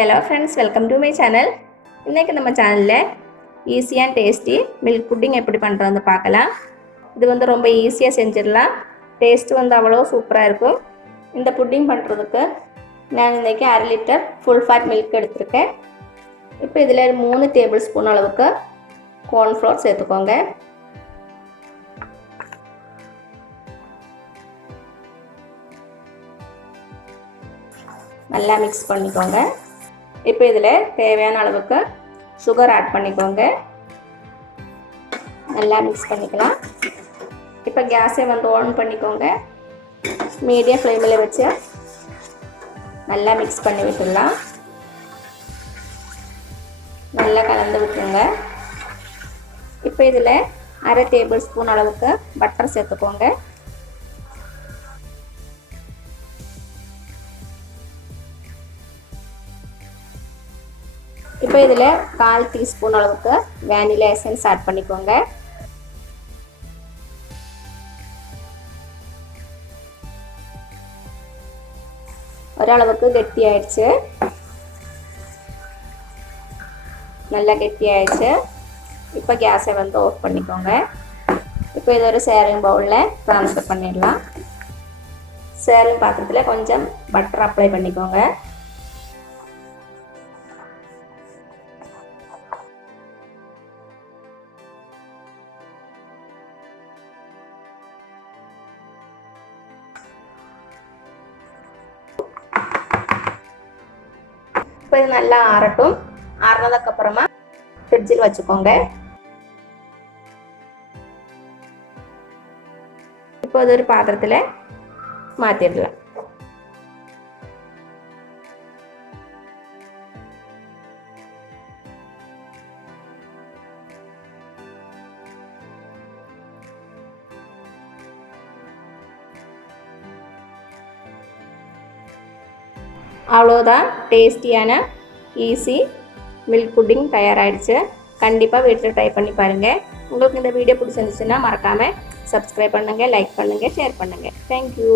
Hello friends, welcome to my channel. இன்னைக்கு நம்ம சேனல்ல easy and tasty milk pudding எப்படி பண்றதுன்னு பார்க்கலாம். இது ரொம்ப ஈஸியா செஞ்சிரலாம். டேஸ்ட் அவ்வளோ சூப்பரா இருக்கும். இந்த புட்டிங் பண்றதுக்கு நான் இன்னைக்கு 1/2 லிட்டர் ஃபுல் ஃபேட் மில்க் எடுத்துர்க்கேன். இப்போ இதில 3 டேபிள் ஸ்பூன் அளவுக்கு corn flour சேர்த்துக்கோங்க. நல்லா mix பண்ணிக்கோங்க. இப்போ இதில தேவையான அளவுக்கு சுகர் ஆட் பண்ணிக்கோங்க. நல்லா mix பண்ணிக்கலாம். இப்போ கேஸை ஆன் பண்ணிக்கோங்க. மீடியம் ஃப்ளேமில் வச்சு நல்லா mix பண்ணி விட்டுடலாம். நல்லா கலந்து விட்டுருங்க. இப்போ இதில் 1/2 டேபிள் ஸ்பூன் அளவுக்கு பட்டர் சேர்த்துக்கோங்க. இப்போ இதில் 1/4 டீஸ்பூன் அளவுக்கு வானிலா எசன்ஸ் ஆட் பண்ணிக்கோங்க. ஓரளவுக்கு கெட்டியாயிடுச்சு. நல்லா கெட்டியாயிடுச்சு. இப்போ கேஸை ஆஃப் பண்ணிக்கோங்க. இப்போ இது ஒரு சேரிங் பவுலில் ட்ரான்ஸ்ஃபர் பண்ணிடலாம். சேரிங் பாத்திரத்தில் கொஞ்சம் பட்டர் அப்ளை பண்ணிக்கோங்க. இப்போ இது நல்லா ஆறட்டும். ஆறுனதுக்கு அப்புறமா ஃப்ரிட்ஜில் வச்சுக்கோங்க. இப்போ அது ஒரு பாத்திரத்தில் மாற்றிடலாம். அவ்வளோதான், டேஸ்டியான ஈஸி மில்க் புட்டிங் தயாராகிடுச்சு. கண்டிப்பாக வீட்டில் ட்ரை பண்ணி பாருங்கள். உங்களுக்கு இந்த வீடியோ பிடிச்சிருந்துச்சுன்னா மறக்காமல் சப்ஸ்கிரைப் பண்ணுங்கள், லைக் பண்ணுங்கள், ஷேர் பண்ணுங்கள். தேங்க்யூ.